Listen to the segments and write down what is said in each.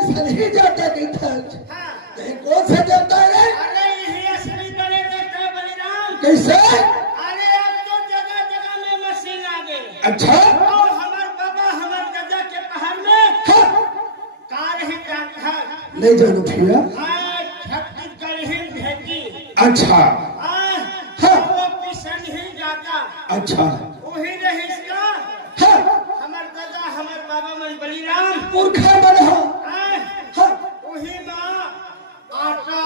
Mission ही जाता की था हाँ। कौन सा देवता है रे? अरे यही असली बड़े देवता बलिराम। कैसे? अरे अब तो जगह जगह में मशीन आ गई। अच्छा और हमार बाबा हमार दादा के पहाड़ में हाँ कार ही था। नहीं जानो भैया। छत्तीसगढ़ ही भेजी। अच्छा हाँ वो पिसन ही जाता। अच्छा वही रही इसका हाँ हमार दादा हमार बाबा मन बलिराम पुरखा बना हाँ वही माँ आटा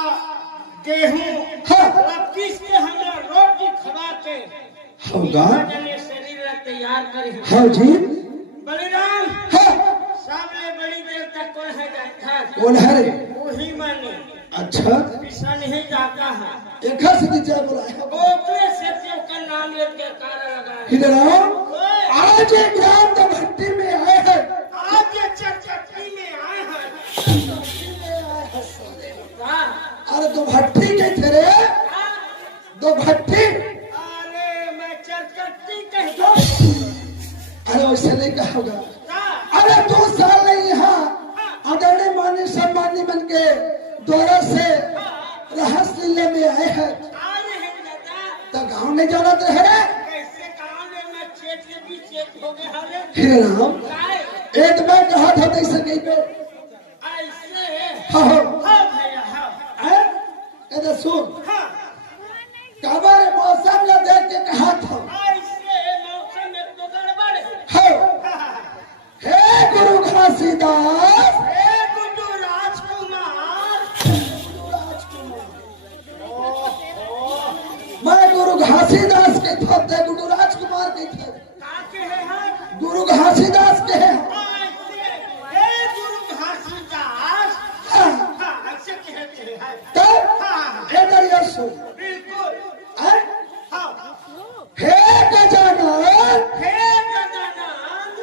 गेहूं हाँ पीस के हमरा रोटी खवा के होगा जने शरीर तैयार करे। हाँ जी बलिराम हाँ सबले बड़ी देवता कौन है जाता? कौन है रे? वही माने अच्छा पिसा नहीं जाता है। एक से नीचे बुलाया ओकरे से का नाम लेके कार लगा। हिलराम आज ये ग्राम तो भट्टी में आए हैं। आज ये चटचटी में आए हैं। अरे तो भट्टी के थे रे? दो भट्टी? अरे मैं चटचटी कह दो। अरे वैसे नहीं कहोगा। अरे 2 साल नहीं यहाँ आदरणीय माननीय सम्मानी बन के द्वारा से रहस्य लीले में आए हैं। तो गाँव में जाना तो है रे? कैसे गाँव में मैं चेत के भी चेत हो गया है। हिलराम एक बार कहा था तैसे कहीं पे ऐसे हाँ हाँ हाँ भैया हाँ कहते सुन हाँ कबर मौसम ने देख के कहा था ऐसे मौसम में तो गड़बड़ है। हाँ हे गुरु घासीदास हे गुड्डू राजकुमार। मैं गुरु घासीदास के थे गुरु राजकुमार के थे का के है हाँ? गुरु घासीदास के हैं ऐसे हे गुरु घासीदास हाँ, हाँ ऐसे कहते हैं। तब हाँ हे दरिया सुन बिल्कुल हैं? हाँ हे गजानन हे गजानन।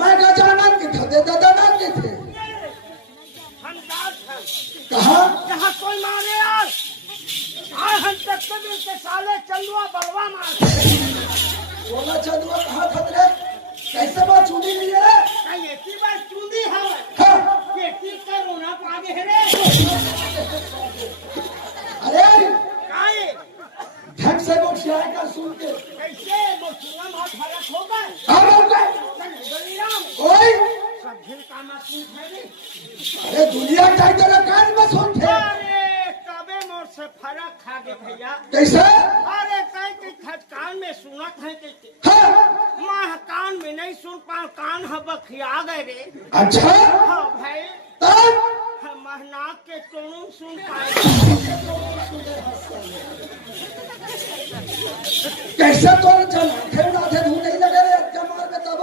मैं गजानन के थे गजानन के थे हम दास हैं। कहा यहाँ कोई मारे यार आज हम तक कभी के साले चंदुआ बलवा मार बोला चंदुआ कहा था रे कैसे बात चुनी ली है ये की बात चूंदी है। हाँ ये की करोना पागे है रे। अरे काहे ढंग से वो शिया का सुन के कैसे मुसलमान और फरक होगा। अब हो गए बलिराम ओए सब झिल का मशीन है रे। अरे दुनिया का तेरे कान में सुन थे अरे तबे मोर से फरक खा गए भैया। कैसे अरे कहीं के खटकान में सुनत है कि हाँ माँ कान में नहीं सुन पा कान हम बखिया गए रे। अच्छा हाँ भाई तब हम महनाक के टोन सुन पाए। कैसे तो चल थे उड़ाते धू नहीं लगे रे कमार में तब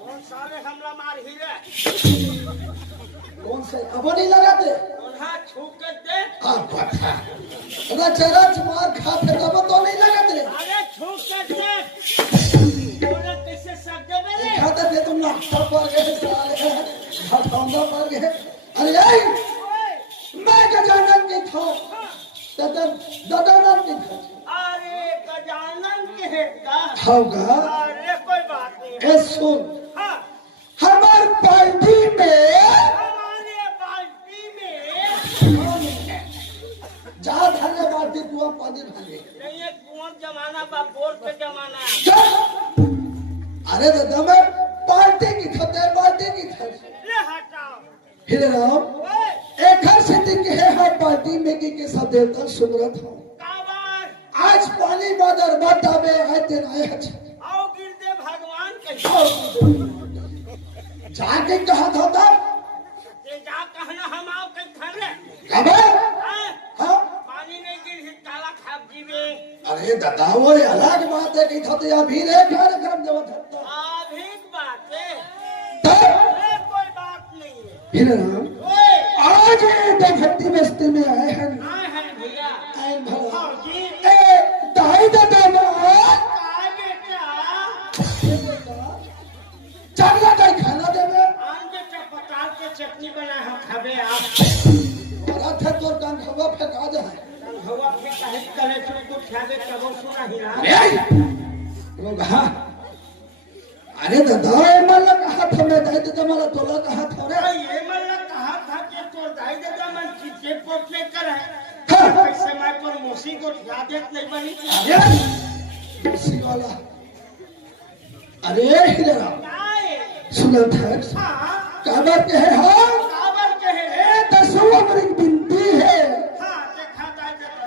कौन सारे हमला मार ही रे। कौन से अब नहीं लगाते उन्हा छू के दे। आप पता रच रच मार खाते तब तो नहीं लगाते अरे छू के दे। बोले कैसे सक दे मेरे। खाते थे तुम नाश्ता पर गए साले हथौड़ा पर गए अरे मैं गजानन के था गजानन के था अरे गजानन के हेता। होगा अरे कोई बात नहीं। ए सुन हाँ हमार पार्टी में हमारे बाल्टी में जा धरने बाल्टी कुआं पानी भरे नहीं ये कुआं जमाना बा बोर के जमाना। चल अरे दादा मैं पार्टी की था पार्टी की था ले हटाओ। हिलराम ओए एक सिद्धि के है हर पार्टी में की के सब देवता सुमरत हो काबार आज पानी बादर बतावे आए दिन आए अच्छा आओ गिर दे भगवान के। जाके कहा था तब ते जा कहना हम आओ के घर रे। कब हाँ? हाँ पानी नहीं गिर ही ताला खाप जीवे। अरे दादा वो अलग बात है कि था तो अभी रे घर घर जब था अधिक बात है। तब अरे कोई बात नहीं है। हिलराम ओए आज ये भट्टी बस्ती में आए हैं आए हैं भैया। आए भला हाँ जी ए दाई दादा काय बेटा चल का खाना देवे आम के चपटाल के चटनी बना हम खाबे आप। और थे तो कान खवा फेंका जाए हवा पे काहे करे तो खाबे कबो सुना ही ना। अरे वो कहा अरे दादा मल हाथ में दाई दादा मला तोला कहा था रे ये मला कहा था कि तो दाई दादा मन क्रिकेट पोट नहीं करे हाँ। ऐसे मैं पर मोसी को यादें नहीं बनी अरे इसी वाला अरे हीरा आए सुना था हाँ काबर के है हाँ काबर कहे ए दसवा मेरी बिनती है हाँ देखा दाई दादा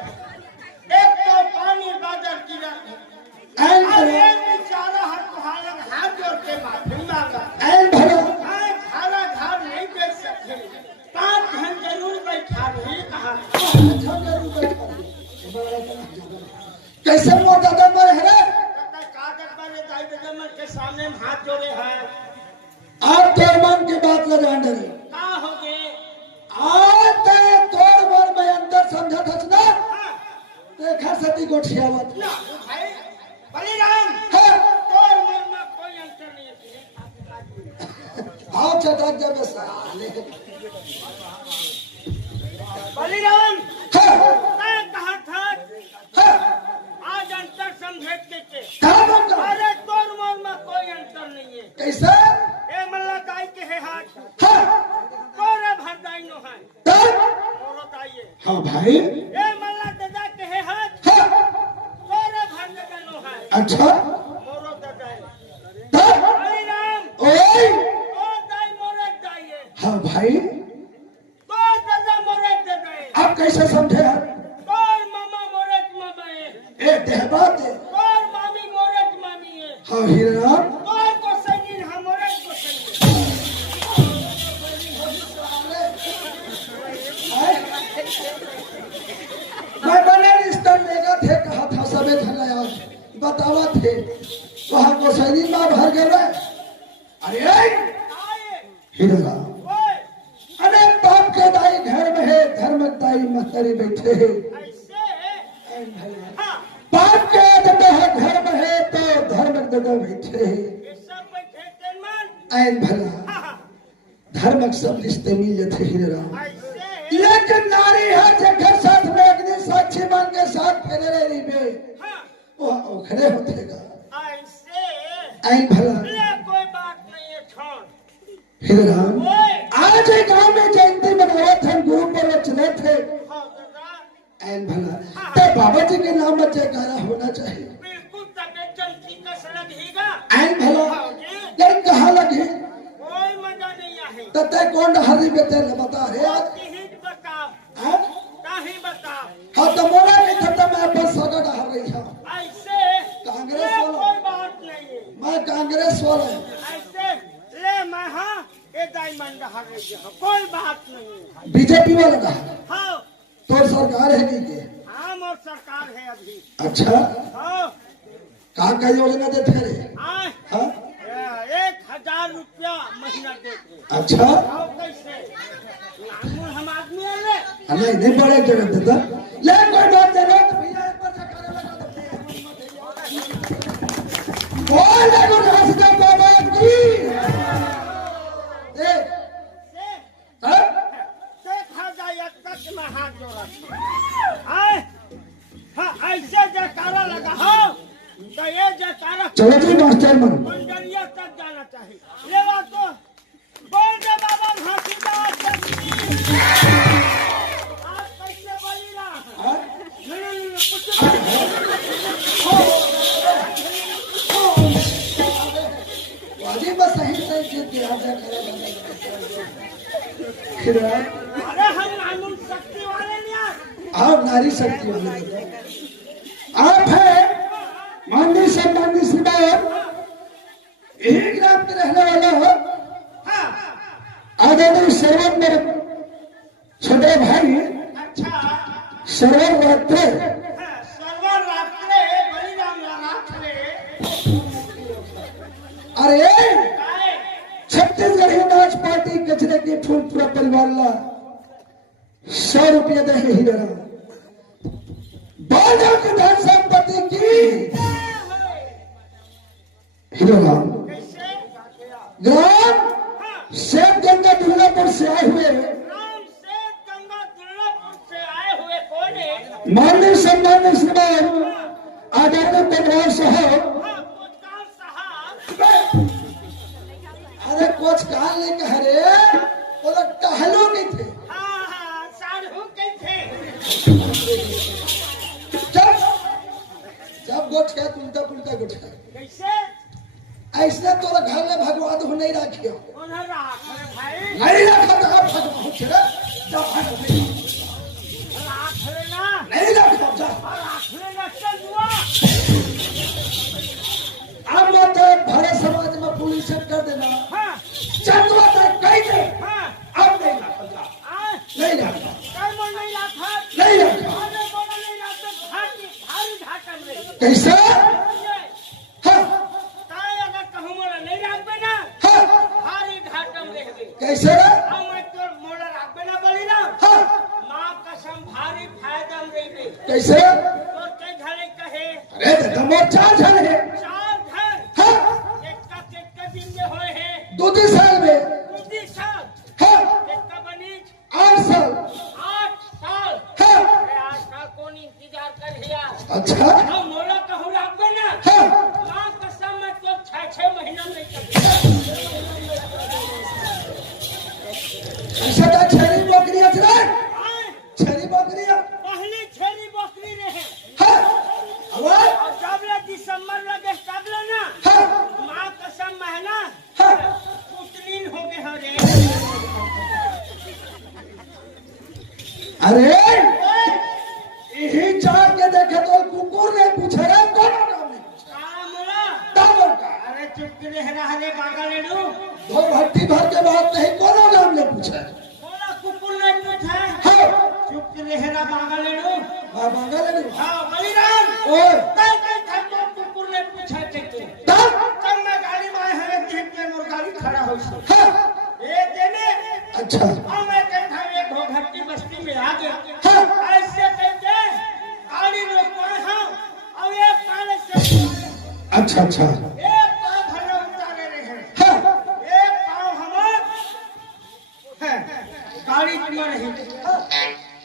एक तो पानी बादल गिरा ऐन अरे भला बेचारा हाथ जोड़ के माफी मांगा ऐन भला खाना घर नहीं बेच सकते 5 घंटे जरूर बैठा रही कहा अच्छा जरूर बैठा कैसे मोटा दम है रे कागज वाले दाई दादा के सामने में हाथ जोड़े हैं आप तो मन की बात न जान रहे का हो गए आज ते तोड़ मोड़ में अंदर समझा था ना देखा सती गोठियावत ना भाई बलिराम हाँ तोर मन में कोई अंतर नहीं है आओ चटक जब साले बलिराम हाँ मैं कहा था हाँ आज अंतर समझे के कहाँ बंदा अरे तोर मन में कोई अंतर नहीं है कैसे ए मल्ला दाई के है हाथ हाँ तोरे भरदाई नो है तब तोरो दाई है हाँ भाई ए मल्ला दादा के है हाथ हाँ तोरे भरदाई नो है अच्छा मोरो दादा है तब बलिराम ओए ओ दाई मोरे दाई है हाँ भाई तो दादा मोरे दादा है आप कैसे समझे आप तोर मामा मोरे मामा है ए देहबा दे तोर मामी मोरे मामी है हाँ हीरा तोर को सनी हम मोरे को सनी मैं बने रिश्ता लेगा थे कहा था सबे धनाया बतावा थे वहां को सैनी माँ भर गए अरे आए हीरा ओए अरे बाप के दाई घर में है धर्म दाई महतारी बैठे है ऐसे हाँ बाप के दादा है घर में है तो धर्म दादा बैठे है ये सब बैठे तेलमन ऐन भला हाँ धर्मक सब रिश्ते मिल जाते हीरा ऐसे लेकिन नारी है जेकर साथ में अग्नि साक्षी मान के साथ फेरे रही में हाँ वो ओखरे होतेगा ऐसे ऐन भला ले कोई बात नहीं है छोड़ हीरा ओए आज एक गांव में जयंती मनाया था गुरु पर्व चले थे हाँ दादा ऐन भला तो बाबा जी के नाम में जयकारा होना चाहिए बिल्कुल तबीयत चलती का सड़क हीगा ऐन भला हाँ जी लेकिन कहाँ लगे कोई मजा नहीं आहे तते कौन हरी बेटे न बता रे आज हिट बताओ हाँ? काहे बताओ हाँ तो मोरा नहीं था तो मैं अपन सगड़ आ गई हूँ ऐसे कांग्रेस ले वाला। कोई बात नहीं है मैं कांग्रेस वाला हूँ। ऐसे ले मैं हाँ ये डायमंड रहा रही हूँ कोई बात नहीं है बीजेपी वाला कहा हाँ तो सरकार है की के हम और सरकार है अभी अच्छा हाँ कहाँ का योजना देते रे आए हाँ 1000 रुपया महीना देते अच्छा आओ कैसे नामुल हम आदमी है ले नहीं नहीं बड़े जगह देता ले कोई बात नहीं तो भैया एक बार जयकारा लगा देते हैं बोल लगो रास्ते बाबा की देख से हाँ? देखा जाए तक में हाथ जोड़ा आए हाँ ऐसे जयकारा लगा हो तो ये जयकारा चलो जी मास्टर मन मंडलिया तक जाना चाहिए ले बात तो बोल दे बाबा घासीदास जगदीश। आप कैसे बोली ना हाँ? वाजी बस सही सही जीत गया जयकारा अरे हम कानून शक्ति वाले नहीं हैं। आप नारी शक्ति वाले आप है माननीय सम्माननीय श्रीमान यही ग्राम के रहने वाले हो हाँ आदरणीय सर्वर मेरे छोटे भाई अच्छा सर्वर रात्रे हाँ, सर्वर रात्रे बलिराम रात्रे अरे आए छत्तीसगढ़ नाच पार्टी कचरे के फूल पूरा परिवार ला 100 रुपया दे ही रहा बाजा की धन संपत्ति की हीरो राम कैसे ग्राम हाँ सेठ गंगा दुर्गापुर से आए हुए राम से गंगा दुर्गापुर से आए हुए कौन है माननीय सम्माननीय श्रीमान आदरणीय पंद्रह साहब हाँ पुष्कर साहब अरे कुछ कहा नहीं कह रे, वो लोग टहलो नहीं थे। हाँ साधु कैसे जब गोठ खाए उल्टा पुल्टा गोठ खाए कैसे ऐसे तो घर में भगवान हो नहीं रखियो उन्हें राख भाई नहीं रखा तो आप भगवान छे राख लेना नहीं रखा जा राख लेना चल हुआ अब तो भरे समाज में पुलिस कर देना हाँ चंदवा तक कहीं दे हाँ अब नहीं रखा जा नहीं रखा कल मन नहीं रखा नहीं रखा अरे बोला नहीं रखा भारी भारी घाटा में कैसे हाँ काय अगर कहूँ मोला नहीं रखबे ना हाँ भारी घाटा में रह गई कैसे अब मैं तो मोला रखबे ना बोली ना हाँ माँ कसम भारी फायदा में रह गई कैसे तो कई घरे कहे अरे तो मोर चार जन है चार घर हाँ एक का दिन में होए हैं 2 साल में दूसरी साल हाँ एक का बनीज 8 साल 8 साल हाँ अरे 8 साल कौन इंतजार कर लिया अच्छा हम मोला कहूँ रखबे ना हाँ माँ कसम मैं तो 6 महीना नहीं कर ऐसा तो छेरी बकरियां चला छेरी बकरियां पहली छेली बकरी रहे हाँ आवाज और जब ले दिसंबर लगे तब ले ना हाँ माँ कसम महीना हाँ पुतलीन हो गए हरे अरे यही चार के देखे तो कुकुर ने पूछा रे कौन नाम नहीं कामला दामन का अरे चुप के रह रे बागा लेडू दो भट्टी भर के बात नहीं कौन नाम ने पूछा बोला कुकुर ने पूछा हाँ चुप के रह बागा लेडू बाबा गले हाँ बलिराम ओए कई कई था तो कुकुर ने पूछा थे तू तब तब मैं गाड़ी में है देख के मोर गाड़ी खड़ा हो से हाँ ए देने अच्छा और मैं कहता एक घोघट्टी बस्ती में आ गया हाँ ऐसे कहते गाड़ी रोकते हैं और एक काले से अच्छा अच्छा एक पाँव भरे उतारे रहे हैं हाँ एक पाँव हमार है गाड़ी में नहीं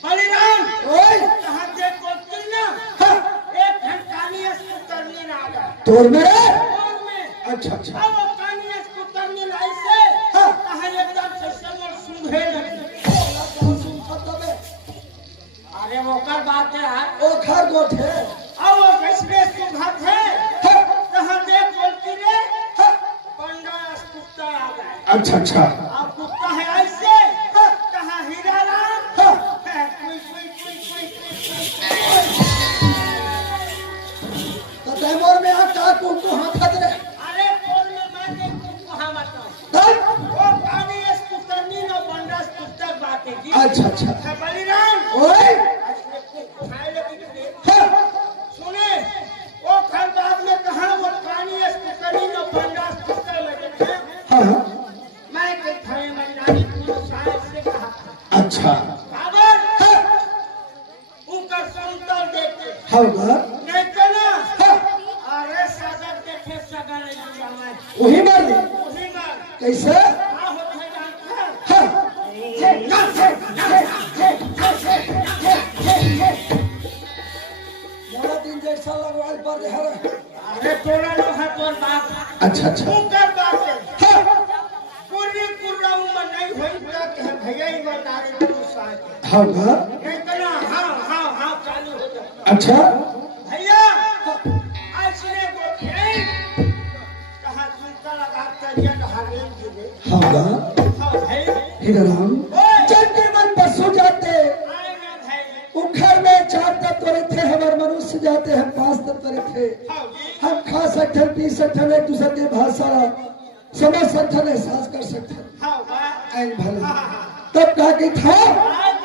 बलिराम ओए कहाँ देख को ना हाँ एक घंटानी स्कूटर में आ गया तोड़ मेरे और में अच्छा अच्छा अब वो कानी स्कूटर में लाई से हाँ कहाँ एकदम से समर सुंघे लगी अरे वो कर बात है यार ओ घर गोठ है अब वो कैसे सुघत है हाँ कहाँ देख बोलती रे हाँ पंडा कुत्ता आ गया अच्छा अच्छा अब कुत्ता है ऐसे कहाँ हीरा राम हाँ कोई कोई कोई कोई तो तैमूर में आ का कुकु हाथ रे अरे बोल में मैं देखूं कहाँ मत तब वो कानी स्कूटर नहीं ना पंडा कुत्ता बात है जी अच्छा अच्छा बलिराम ओए खाए लगी थी हाँ सुने वो घर बाद में कहा वो कानी स्कूटरी न पंडा स्कूटर में देखे हाँ हाँ मैं कहता है मैं नानी को शायद से कहा अच्छा खबर हाँ उनका समतल देखते होगा नहीं तो ना हाँ अरे सदर देखे सगर लिया मैं वही मार दी उसी मार कैसे क्या होता है जानते हैं हाँ बड़ा दिन जैसा लगवाल पर है अरे तोरा लोग है तोर बाप अच्छा अच्छा उनकर बाप है हाँ पूरी कुर्रा में नहीं हुई तक है भैया ही बता रहे तो शायद होगा नहीं तो ना हाँ हाँ हाँ चालू हो जाए अच्छा भैया ऐसने को कहा सुनता लगाता ये हरेम जी होगा हाँ भाई हीराराम चंडी मन पशु जाते आएगा भाई उखड़ में 4 तत्व थे हमारे मनुष्य जाते हैं 5 तत्व थे हाँ जी हम खा सकते हैं पी सकते हैं एक दूसरे की भाषा समझ सकते हैं एहसास कर सकते हैं हाँ वाह ऐन भले तब कहा कि था आज